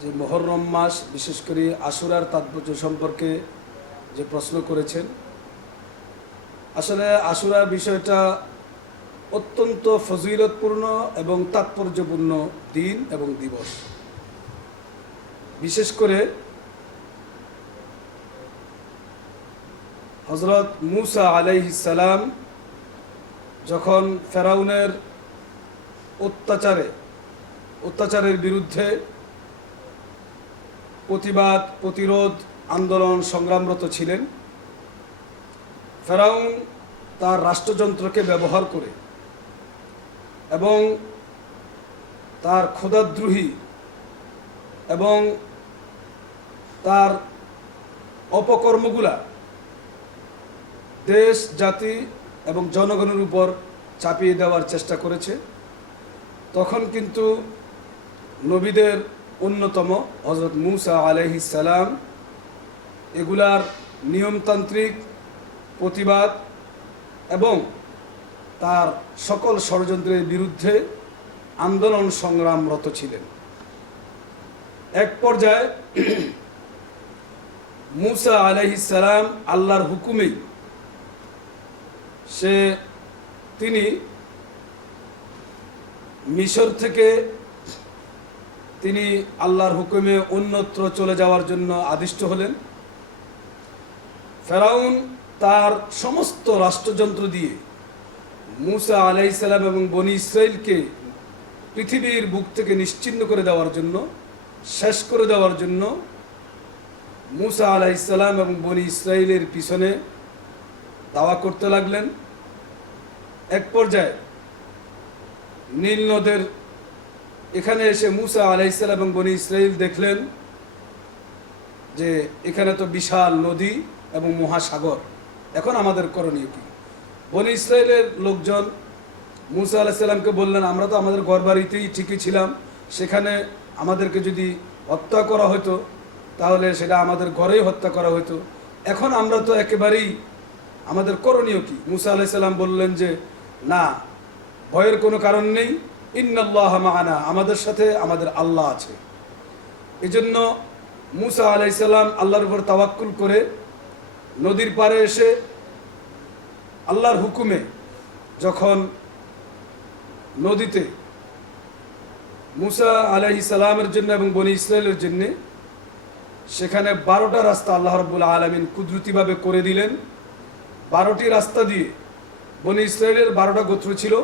যে মুহররম মাস, বিশেষ করে আশুরার তাৎপর্য সম্পর্কে যে প্রশ্ন করেছেন, আসলে আশুরা বিষয়টা অত্যন্ত ফজিলতপূর্ণ এবং তাৎপর্যপূর্ণ দিন এবং দিবস। বিশেষ করে হযরত মূসা আলাইহিস সালাম যখন ফেরাউনের অত্যাচারের বিরুদ্ধে প্রতিবাদ, প্রতিরোধ, আন্দোলন, সংগ্রামরত ছিলেন, ফেরাউন তার রাষ্ট্রযন্ত্রকে ব্যবহার করে এবং তার খোদাদ্রোহী এবং তার অপকর্মগুলা দেশ, জাতি এবং জনগণের উপর চাপিয়ে দেওয়ার চেষ্টা করেছে। তখন কিন্তু নবীদের অন্যতম হযরত মূসা আলাইহিস সালাম এগুলার নিয়মতান্ত্রিক প্রতিবাদ এবং তার সকল ষড়যন্ত্রের বিরুদ্ধে আন্দোলন সংগ্রামরত ছিলেন। এক পর্যায়ে মূসা আলাইহিস সালাম আল্লাহর হুকুমেই তিনি মিশর থেকে তিনি আল্লাহর হুকুমে অন্যত্র চলে যাওয়ার জন্য আদিষ্ট হলেন। ফেরাউন তার সমস্ত রাষ্ট্রযন্ত্র দিয়ে মূসা আলাইহিস সালাম এবং বনি ইসরাইলকে পৃথিবীর বুক থেকে নিশ্চিহ্ন করে দেওয়ার জন্য, শেষ করে দেওয়ার জন্য মূসা আলাইহিস সালাম এবং বনি ইসরাইলের পিছনে দাওয়া করতে লাগলেন। এক পর্যায়ে নীল নদের এখানে এসে মূসা আলাইহিস সালাম এবং বনি ইসরাইল দেখলেন যে এখানে তো বিশাল নদী এবং মহাসাগর, এখন আমাদের করণীয় কি? বনি ইসরাইলের লোকজন মূসা আলাইহিস সালামকে বললেন, আমরা তো আমাদের ঘরবাড়িতেই ঠিকই ছিলাম, সেখানে আমাদেরকে যদি হত্যা করা হতো তাহলে সেটা আমাদের ঘরেই হত্যা করা হতো, এখন আমরা তো একেবারেই, আমাদের করণীয় কি? মূসা আলাইহিস সালাম বললেন যে না, ভয়ের কোনো কারণ নেই, ইন্নাল্লাহা মা'ানা, আমাদের সাথে আমাদের আল্লাহ আছে। এজন্য মূসা আলাইহিস সালাম আল্লাহর উপর তাওয়াক্কুল করে নদীর পাড়ে এসে আল্লাহর হুকুমে যখন নদীতে মূসা আলাইহিস সালামের জন্য এবং বনি ইসরাইলের জন্য সেখানে 12টা রাস্তা আল্লাহ রাব্বুল আলামিন কুদরতিভাবে করে দিলেন। 12টি রাস্তা দিয়ে বনি ইসরাইলের 12টা গোত্র ছিল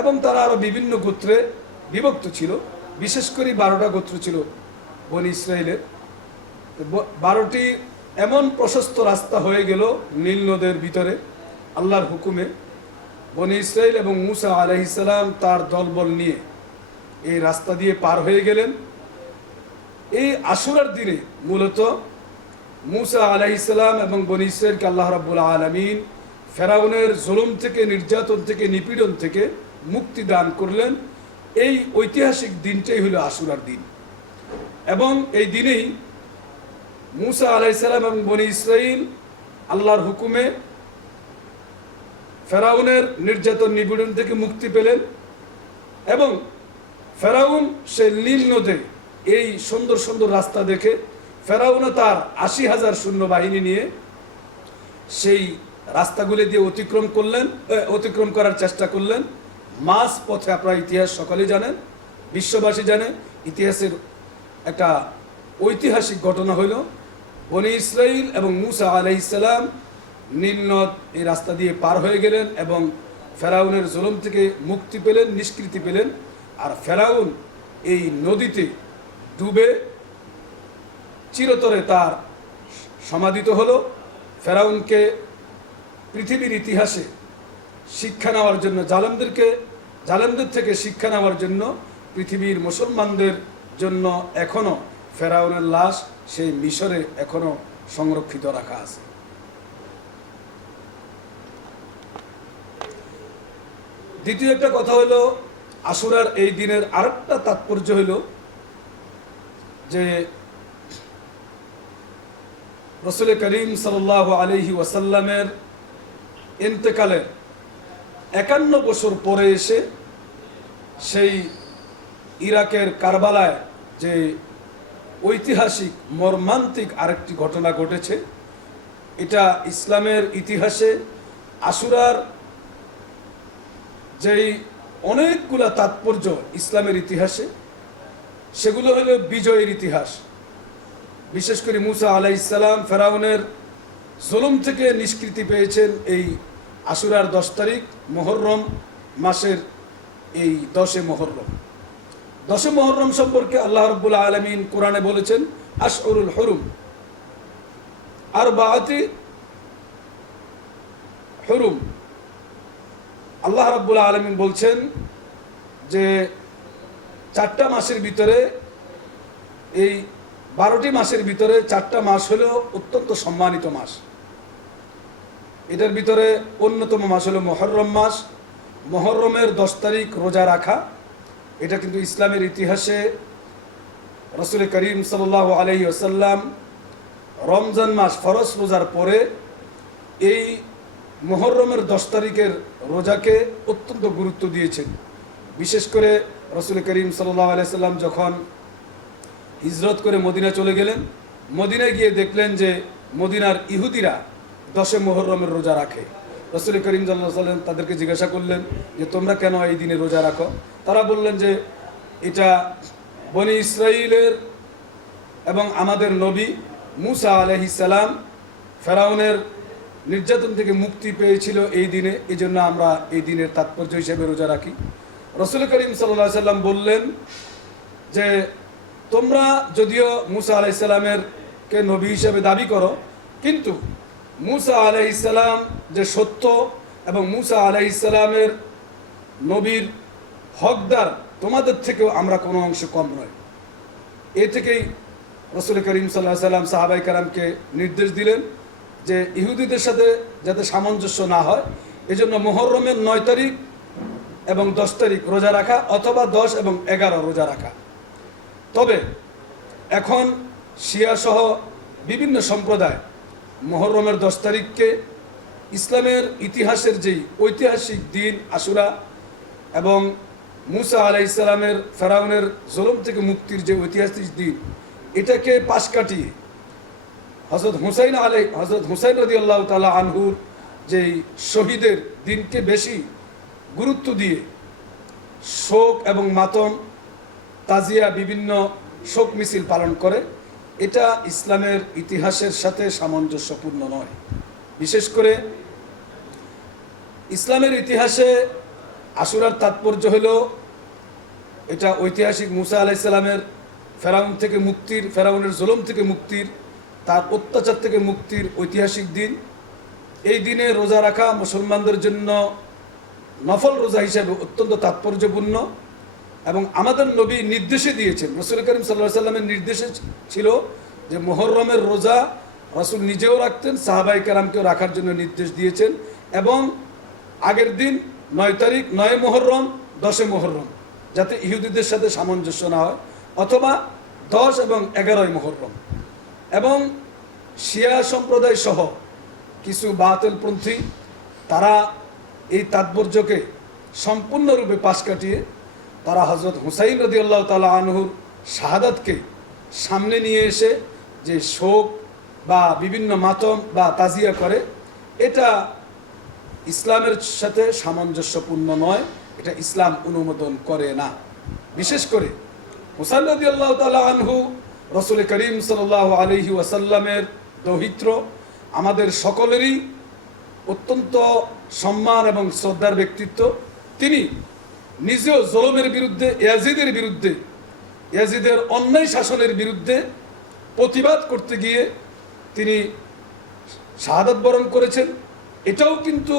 এবং তারা আরো বিভিন্ন গোত্রে বিভক্ত ছিল। বিশেষ করে 12টা গোত্র ছিল বনি ইসরাইলের। 12টি এমন প্রশস্ত রাস্তা হয়ে গেল নীল নদের ভিতরে আল্লাহর হুকুমে। বনি ইসরাইল এবং মূসা আলাইহিস সালাম তার দলবল নিয়ে এই রাস্তা দিয়ে পার হয়ে গেলেন। এই আশুরার দিনে মূলত মূসা আলাইহিস সালাম এবং বনি ইসরাইলকে আল্লাহ রাব্বুল আলামিন ফেরাউনের জুলুম থেকে, নির্যাতন থেকে, নিপীড়ন থেকে মুক্তি দান করলেন। এই ঐতিহাসিক দিনটাই হলো আশুরার দিন এবং এই দিনেই মূসা আলাইহিস সালাম এবং বনি ইসরাইল আল্লাহর হুকুমে ফেরাউনের নির্যাতন, নিপীড়ন থেকে মুক্তি পেলেন এবং ফেরাউন সে নীল নদে এই সুন্দর সুন্দর রাস্তা দেখে ফেরাউনও তার 80,000 সৈন্যবাহিনী নিয়ে সেই রাস্তাগুলি দিয়ে অতিক্রম করার চেষ্টা করলেন। মাঝ পথে, আপনারা ইতিহাস সকলে জানেন, বিশ্ববাসী জানে, ইতিহাসের একটা ঐতিহাসিক ঘটনা হইল বনি ইসরাইল এবং মূসা আলাইহিস সালাম নীল নদ এই রাস্তা দিয়ে পার হয়ে গেলেন এবং ফেরাউনের জুলুম থেকে মুক্তি পেলেন, নিষ্কৃতি পেলেন। আর ফেরাউন এই নদীতে ডুবে চিরতরে তার সমাধিত হলো। ফেরাউনকে পৃথিবীর ইতিহাসে শিক্ষা নেওয়ার জন্য, জালেমদের থেকে শিক্ষা নেওয়ার জন্য পৃথিবীর মুসলমানদের জন্য এখনো ফেরাউনের লাশ সেই মিশরে এখনো সংরক্ষিত রাখা আছে। দ্বিতীয় একটা কথা হলো, আশুরার এই দিনের আরেকটা তাৎপর্য হইল যে রাসূল করিম সাল্লাল্লাহু আলাইহি ওয়াসাল্লামের ইন্তেকালের 51 বছর পরে এসে সেই ইরাকের কারবালায় যে ঐতিহাসিক মর্মান্তিক আরেকটি ঘটনা ঘটেছে। এটা ইসলামের ইতিহাসে আশুরার যেই অনেকগুলা তাৎপর্য ইসলামের ইতিহাসে, সেগুলো হলো বিজয়ের ইতিহাস। বিশেষ করে মুসা আলাইহিস সালাম ফেরাউনের জুলুম থেকে নিষ্কৃতি পেয়েছেন এই আশুরার 10 তারিখ মুহররম মাসের এই 10 মুহররম। 10 মুহররম সম্পর্কে আল্লাহ রাব্বুল আলামিন কোরআনে বলেছেন আশউরুল হুরুম, আরবাআতি হুরুম। আল্লাহ রাব্বুল আলামিন বলছেন যে 4টা মাসের ভিতরে, এই 12টি মাসের ভিতরে 4টা মাস হলো অত্যন্ত সম্মানিত মাস। এটার ভিতরে অন্যতম মাস হলো মুহররম মাস। মুহররমের 10 তারিখ রোজা রাখা, এটা কিন্তু ইসলামের ইতিহাসে রাসূল করিম সাল্লাল্লাহু আলাইহি ওয়াসাল্লাম রমজান মাস ফরজ রোজার পরে এই মুহররমের 10 তারিখের রোজাকে অত্যন্ত গুরুত্ব দিয়েছেন। বিশেষ করে রাসূল করিম সাল্লাল্লাহু আলাইহি ওয়াসাল্লাম যখন হিজরত করে মদিনা চলে গেলেন, মদিনায় গিয়ে দেখলেন যে মদিনার ইহুদিরা 10 মুহররমের রোজা রাখে। রাসূল করিম সাল্লাল্লাহু আলাইহি ওয়াসাল্লাম তাদেরকে জিজ্ঞাসা করলেন যে তোমরা কেন এই দিনে রোজা রাখো? তারা বললেন যে এটা বনি ইসরাইলের এবং আমাদের নবী মুসা আলাইহিস সালাম ফেরাউনের নির্যাতন থেকে মুক্তি পেয়েছিল এই দিনে, এই জন্য আমরা এই দিনের তাৎপর্য হিসেবে রোজা রাখি। রাসূল করিম সাল্লাল্লাহু আলাইহি ওয়াসাল্লাম বললেন যে তোমরা যদিও মুসা আলাইহিস সালামের কে নবী হিসেবে দাবি করো, কিন্তু মুসা আলাইহিস সালাম যে সত্য এবং মুসা আলাইহিস সালামের নবীর হকদার, তোমাদের থেকেও আমরা কোনো অংশ কম নয়। এ থেকেই রাসূল করিম সাল্লাল্লাহু আলাইহি ওয়াসাল্লাম সাহাবায়ে কেরামকে নির্দেশ দিলেন যে ইহুদিদের সাথে যাতে সামঞ্জস্য না হয়, এজন্য মুহররমের 9 তারিখ এবং 10 তারিখ রোজা রাখা, অথবা 10 এবং 11 রোজা রাখা। তবে এখন শিয়া সহ বিভিন্ন সম্প্রদায় মুহররমের 10 তারিখকে ইসলামের ইতিহাসের যেই ঐতিহাসিক দিন আশুরা এবং মুসা আলাইহিস সালামের ফেরাউনের জুলুম থেকে মুক্তির যে ঐতিহাসিক দিন, এটাকে পাশ কাটিয়ে হযরত হুসাইন রাদিয়াল্লাহু তাআলা আনহুর যেই শহীদের দিনকে বেশি গুরুত্ব দিয়ে শোক এবং মাতম, তাজিয়া, বিভিন্ন শোক মিছিল পালন করে। এটা ইসলামের ইতিহাসের সাথে সামঞ্জস্যপূর্ণ নয়। বিশেষ করে ইসলামের ইতিহাসে আশুরার তাৎপর্য হলো এটা ঐতিহাসিক মুসা আলাইহিস সালামের ফেরাউন থেকে মুক্তির, ফেরাউনের জুলুম থেকে মুক্তির, তার অত্যাচার থেকে মুক্তির ঐতিহাসিক দিন। এই দিনে রোজা রাখা মুসলমানদের জন্য নফল রোজা হিসেবে অত্যন্ত তাৎপর্যপূর্ণ এবং আমাদের নবী নির্দেশে দিয়েছেন। রাসূল করিম সাল্লাল্লাহু আলাইহি ওয়াসাল্লামের নির্দেশে ছিল যে মুহররমের রোজা রাসূল নিজেও রাখতেন, সাহাবায়ে কেরামকেও রাখার জন্য নির্দেশ দিয়েছেন। এবং আগের দিন 9 তারিখ 9 মুহররম, 10 মুহররম, যাতে ইহুদিদের সাথে সামঞ্জস্য না হয়, অথবা 10 এবং 11 মুহররম। এবং শিয়া সম্প্রদায় সহ কিছু বাতিলপন্থী তারা এই তাৎপর্যকে সম্পূর্ণরূপে পাশ কাটিয়ে তারা হযরত হুসাইন রাদিয়াল্লাহু তাআলা আনহুর শাহাদাতকে সামনে নিয়ে এসে যে শোক বা বিভিন্ন মাতম বা তাজিয়া করে, এটা ইসলামের সাথে সামঞ্জস্যপূর্ণ নয়, এটা ইসলাম অনুমোদন করে না। বিশেষ করে হুসাইন রাদিয়াল্লাহু তাআলা আনহু রাসূল করিম সাল্লাল্লাহু আলাইহি ওয়াসাল্লামের দৌহিত্র, আমাদের সকলেরই অত্যন্ত সম্মান এবং শ্রদ্ধার ব্যক্তিত্ব। তিনি নিজেও জুলুমের বিরুদ্ধে, ইয়াজিদের অন্যায় শাসনের বিরুদ্ধে প্রতিবাদ করতে গিয়ে তিনি শাহাদাত বরণ করেছেন। এটাও কিন্তু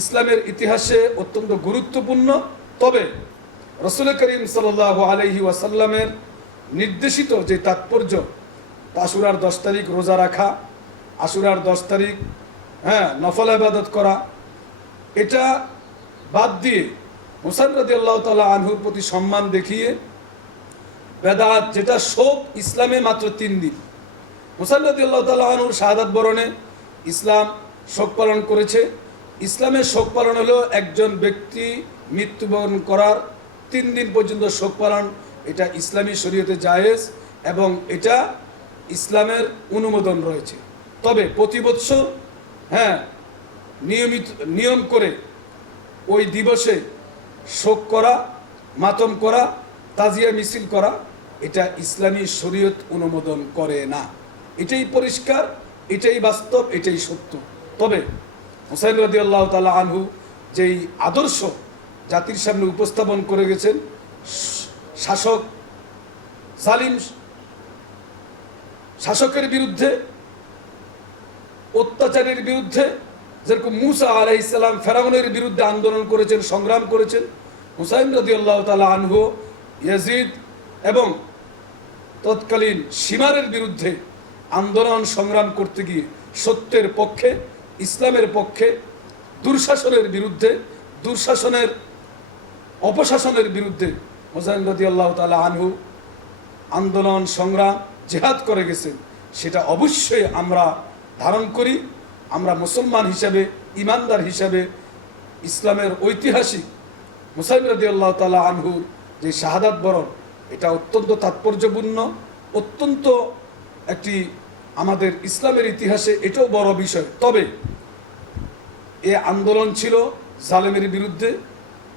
ইসলামের ইতিহাসে অত্যন্ত গুরুত্বপূর্ণ। তবে রাসূল করিম সাল্লাল্লাহু আলাইহি ওয়াসাল্লামের নির্দেশিত যে তাৎপর্য, আশুরার 10 তারিখ রোজা রাখা, আশুরার 10 তারিখ নফল ইবাদত করা, এটা বাদ দিয়ে হুসাইন রাদিয়াল্লাহু তাআলা আনহুর প্রতি সম্মান দেখিয়ে বেদাত, যেটা শোক ইসলামে মাত্র 3 দিন। হুসাইন রাদিয়াল্লাহু তাআলা আনহুর শাহাদাত বরণে ইসলাম শোক পালন করেছে। ইসলামের শোক পালন হলো একজন ব্যক্তি মৃত্যুবরণ করার 3 দিন পর্যন্ত শোক পালন, এটা ইসলামী শরীয়তে জায়েজ। এবং এটা ইসলামের অনুমোদন রয়েছে। তবে প্রতি বৎসর নিয়ম করে ওই দিবসে শোক করা, মাতম করা, তাজিয়া মিছিল করা, এটা ইসলামী শরীয়ত অনুমোদন করে না। এটাই পরিষ্কার, এটাই বাস্তব, এটাই সত্য। তবে হুসাইন রাদিয়াল্লাহু তাআলা আনহু যেই আদর্শ জাতির সামনে উপস্থাপন করে গেছেন, শাসক জালিম শাসকের বিরুদ্ধে, অত্যাচারের বিরুদ্ধে, যেরকম মুসা আলাইহিস সালাম ফেরাউনের বিরুদ্ধে আন্দোলন করেছেন, সংগ্রাম করেছেন, হুসাইন রাদিয়াল্লাহু তাআলা আনহু ইয়াজিদ এবং তৎকালীন শিমারের বিরুদ্ধে আন্দোলন সংগ্রাম করতে গিয়ে সত্যের পক্ষে, ইসলামের পক্ষে, দুঃশাসনের বিরুদ্ধে, দুঃশাসনের অপশাসনের বিরুদ্ধে হুসাইন রাদিয়াল্লাহু তাআলা আনহু আন্দোলন সংগ্রাম জিহাদ করে গেছেন। সেটা অবশ্যই আমরা ধারণ করি। আমরা মুসলমান হিসাবে, ইমানদার হিসাবে ইসলামের ঐতিহাসিক হুসাইন রাদিয়াল্লাহু তাআলা আনহুর যে শাহাদাত বরণ, এটা অত্যন্ত তাৎপর্যপূর্ণ, অত্যন্ত একটি আমাদের ইসলামের ইতিহাসে এটাও বড় বিষয়। তবে এ আন্দোলন ছিল জালেমের বিরুদ্ধে,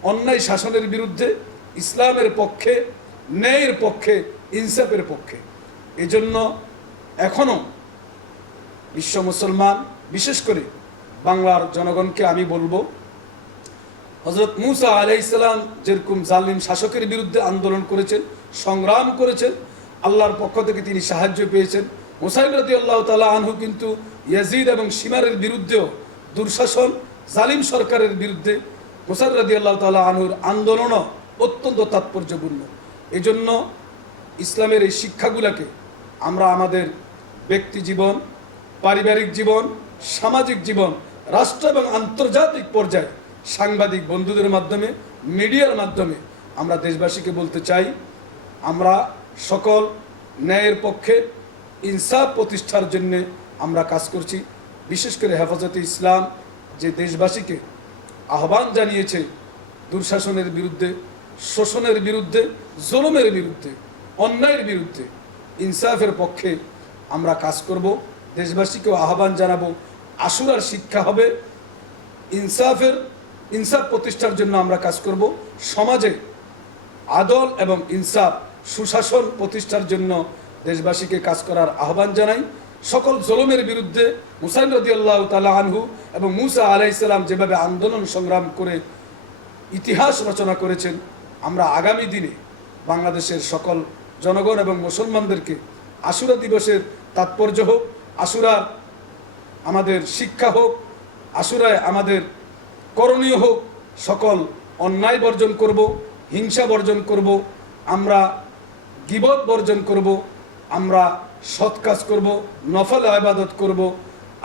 অন্যায় শাসনের বিরুদ্ধে, ইসলামের পক্ষে, ন্যায়ের পক্ষে, ইনসাফের পক্ষে। এজন্য এখনো বিশ্ব মুসলমান, বিশেষ করে বাংলার জনগণকে আমি বলবো, হযরত মুসা আলাইহিস সালাম যেরকম জালিম শাসকের বিরুদ্ধে আন্দোলন করেছেন, সংগ্রাম করেছেন, আল্লাহর পক্ষ থেকে তিনি সাহায্য পেয়েছেন। হুসাইন রাদিয়াল্লাহু তাআলা আনহু কিন্তু ইয়াজিদ এবং শিমারের বিরুদ্ধেও, দুঃশাসন জালিম সরকারের বিরুদ্ধে হুসাইন রাদিয়াল্লাহু তাআলা আনহুর আন্দোলনও অত্যন্ত তাৎপর্যপূর্ণ। এজন্য ইসলামের এই শিক্ষাগুলোকে আমরা আমাদের ব্যক্তি জীবন, পারিবারিক জীবন, সামাজিক জীবন, রাষ্ট্র এবং আন্তর্জাতিক পর্যায়ে সাংবাদিক বন্ধুদের মাধ্যমে, মিডিয়ার মাধ্যমে আমরা দেশবাসীকে বলতে চাই, আমরা সকল ন্যায়ের পক্ষে, ইনসাফ প্রতিষ্ঠার জন্য আমরা কাজ করছি। বিশেষ করে হেফাজতে ইসলাম যে দেশবাসীকে আহ্বান জানিয়েছে দুঃশাসনের বিরুদ্ধে, শোষণের বিরুদ্ধে, জুলুমের বিরুদ্ধে, অন্যায়ের বিরুদ্ধে, ইনসাফের পক্ষে আমরা কাজ করব। দেশবাসীকেও আহ্বান জানাবো, আশুরার শিক্ষা হবে, ইনসাফ প্রতিষ্ঠার জন্য আমরা কাজ করব। সমাজে আদল এবং ইনসাফ, সুশাসন প্রতিষ্ঠার জন্য দেশবাসীকে কাজ করার আহ্বান জানাই। সকল জুলুমের বিরুদ্ধে হুসাইন রাদিয়াল্লাহু তাআলা আনহু এবং মুসা আলাইহিস সালাম যেভাবে আন্দোলন সংগ্রাম করে ইতিহাস রচনা করেছেন, আমরা আগামী দিনে বাংলাদেশের সকল জনগণ এবং মুসলমানদেরকে আশুরা দিবসের তাৎপর্য হোক, আশুরার আমাদের শিক্ষা হোক, আশুরায় আমাদের করণীয় হোক, সকল অন্যায় বর্জন করব, হিংসা বর্জন করব, আমরা গীবত বর্জন করব, আমরা সৎ কাজ করব, নফল ইবাদত করব,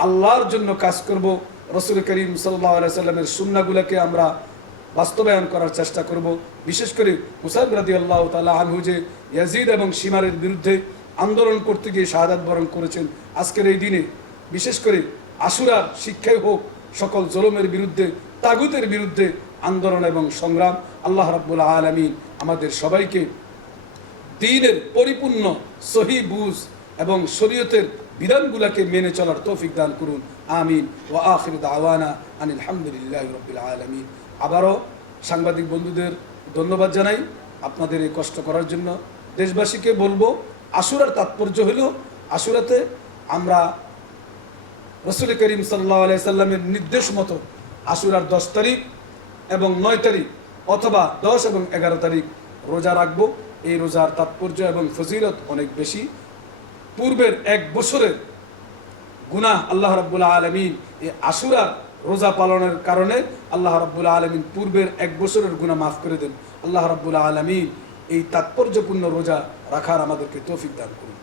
আল্লাহর জন্য কাজ করব, রাসূল করিম সাল্লাল্লাহু আলাইহি সাল্লামের সুন্নাহগুলোকে আমরা বাস্তবায়ন করার চেষ্টা করব। বিশেষ করে হুসাইন রাদিয়াল্লাহু তাআলা আনহু যে ইয়াজিদ এবং শিমারের বিরুদ্ধে আন্দোলন করতে গিয়ে শাহাদাত বরণ করেছেন, আজকের এই দিনে বিশেষ করে আশুরার শিক্ষাই হোক সকল জুলুমের বিরুদ্ধে, তাগুতের বিরুদ্ধে আন্দোলন এবং সংগ্রাম। আল্লাহ রাব্বুল আলামিন আমাদের সবাইকে দ্বীনের পরিপূর্ণ সহি বুঝ এবং শরীয়তের বিধানগুলোকে মেনে চলার তৌফিক দান করুন। আমিন। ওয়া আখিরু দাওয়ানা আনিল হামদুলিল্লাহি রাব্বিল আলামিন। আবারও সাংবাদিক বন্ধুদের ধন্যবাদ জানাই আপনাদের এই কষ্ট করার জন্য। দেশবাসীকে বলবো, আশুরার তাৎপর্য হলো, আশুরাতে আমরা রাসূল করিম সাল্লাল্লাহু আলাইহি সাল্লামের নির্দেশ মতো আশুরার 10 তারিখ এবং 9 তারিখ অথবা 10 এবং 11 তারিখ রোজা রাখবো। এই রোজার তাৎপর্য এবং ফজিলত অনেক বেশি। পূর্বের 1 বছরের গুনাহ আল্লাহ রাব্বুল আলামিন এই আশুরার রোজা পালনের কারণে আল্লাহ রাব্বুল আলামিন পূর্বের 1 বছরের গুনাহ মাফ করে দেন। আল্লাহ রাব্বুল আলামিন এই তাৎপর্যপূর্ণ রোজা রাখার আমাদেরকে তৌফিক দান করুন।